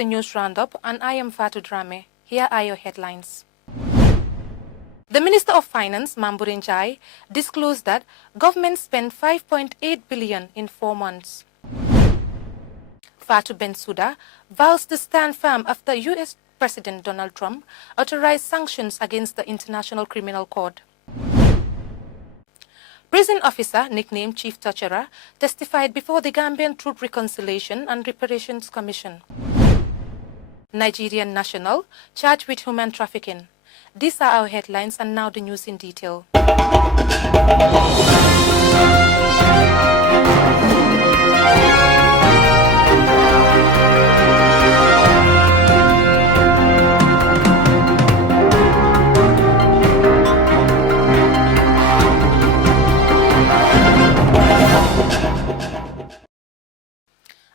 the News Roundup, and I am FATOU DRAMMEH. Here are your headlines. The Minister of Finance, Mamburin Njai, disclosed that government spent 5.8 billion in 4 months. Fatou Bensouda vows to stand firm after U.S. President Donald Trump authorized sanctions against the International Criminal Court. Prison officer, nicknamed Chief Torturer, testified before the Gambian Truth, Reconciliation and Reparations Commission. Nigerian national charged with human trafficking. These are our headlines, and now the news in detail.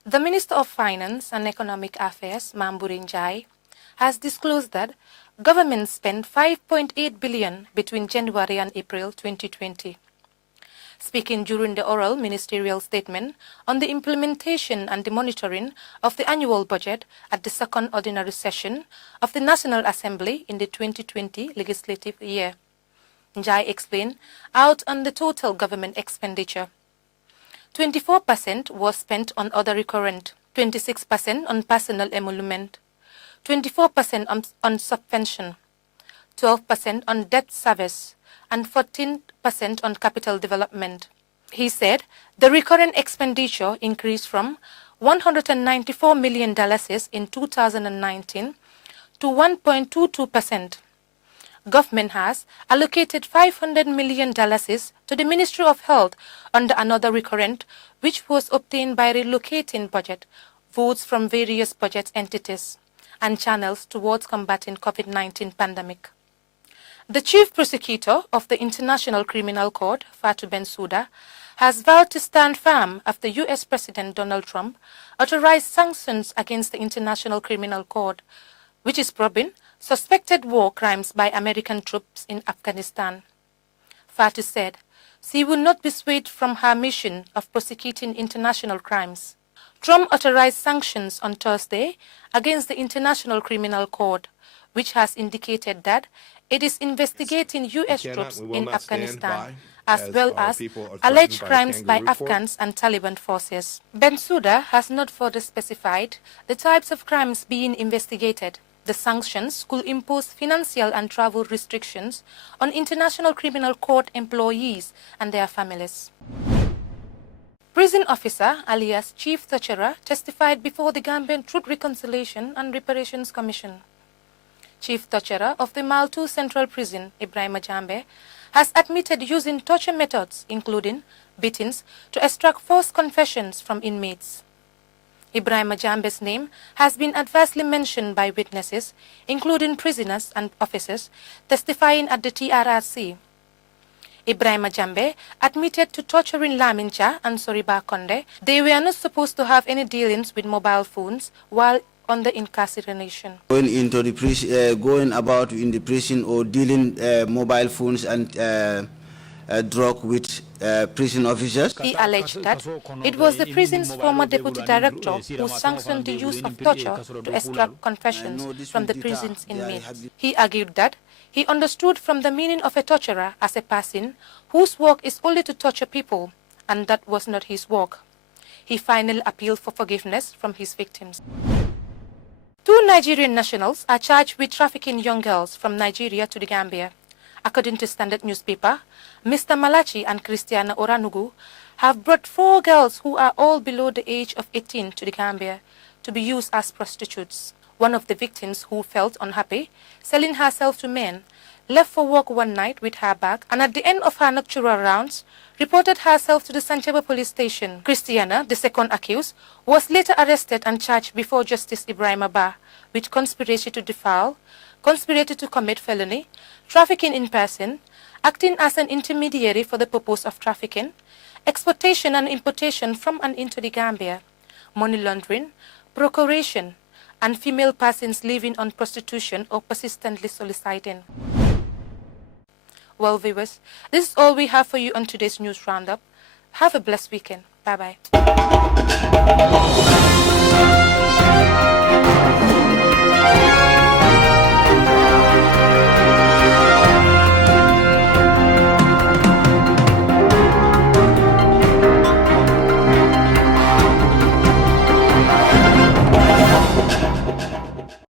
The Minister of Finance and Economic Affairs, Mamburin Njai, has disclosed that government spent 5.8 billion between January and April 2020. Speaking during the oral ministerial statement on the implementation and the monitoring of the annual budget at the second ordinary session of the National Assembly in the 2020 legislative year, Njai explained out on the total government expenditure. 24% was spent on other recurrent, 26% on personal emolument, 24% on subvention, 12% on debt service, and 14% on capital development. He said the recurrent expenditure increased from $194 million in 2019 to 1.22%. Government has allocated $500 million to the Ministry of Health under another recurrent, which was obtained by relocating budget, votes from various budget entities, and channels towards combating COVID-19 pandemic. The Chief Prosecutor of the International Criminal Court, Fatou Bensouda, has vowed to stand firm after U.S. President Donald Trump authorized sanctions against the International Criminal Court, which is probing suspected war crimes by American troops in Afghanistan. Fatou said she will not be swayed from her mission of prosecuting international crimes. Trump authorized sanctions on Thursday against the International Criminal Court, which has indicated that it is investigating U.S. troops in Afghanistan, as well as alleged crimes by Afghans and Taliban forces. Bensouda has not further specified the types of crimes being investigated. The sanctions could impose financial and travel restrictions on International Criminal Court employees and their families. Prison officer, alias Chief Torturer, testified before the Gambian Truth, Reconciliation and Reparations Commission. Chief Torturer of the Maltu Central Prison, Ibrahima Jambe, has admitted using torture methods, including beatings, to extract false confessions from inmates. Ibrahima Jambe's name has been adversely mentioned by witnesses, including prisoners and officers, testifying at the TRRC. Ibrahima Jambe admitted to torturing Lamincha and Soriba Konde. They were not supposed to have any dealings with mobile phones while under incarceration. Going about in the prison or dealing mobile phones and drug with prison officers. He alleged that it was the prison's former deputy director who sanctioned the use of torture to extract confessions from the prison's inmates. He argued that he understood from the meaning of a torturer as a person whose work is only to torture people, and that was not his work. He finally appealed for forgiveness from his victims. 2 Nigerian nationals are charged with trafficking young girls from Nigeria to the Gambia. According to Standard newspaper, Mr. Malachi and Christiana Oranugu have brought 4 girls who are all below the age of 18 to the Gambia to be used as prostitutes. One of the victims, who felt unhappy selling herself to men, left for work one night with her bag and at the end of her nocturnal rounds, reported herself to the Sancheba police station. Christiana, the second accused, was later arrested and charged before Justice Ibrahim Abba with conspiracy to defile, conspiracy to commit felony, trafficking in person, acting as an intermediary for the purpose of trafficking, exportation and importation from and into the Gambia, money laundering, procuration, and female persons living on prostitution or persistently soliciting. Well, viewers, this is all we have for you on today's News Roundup. Have a blessed weekend. Bye-bye.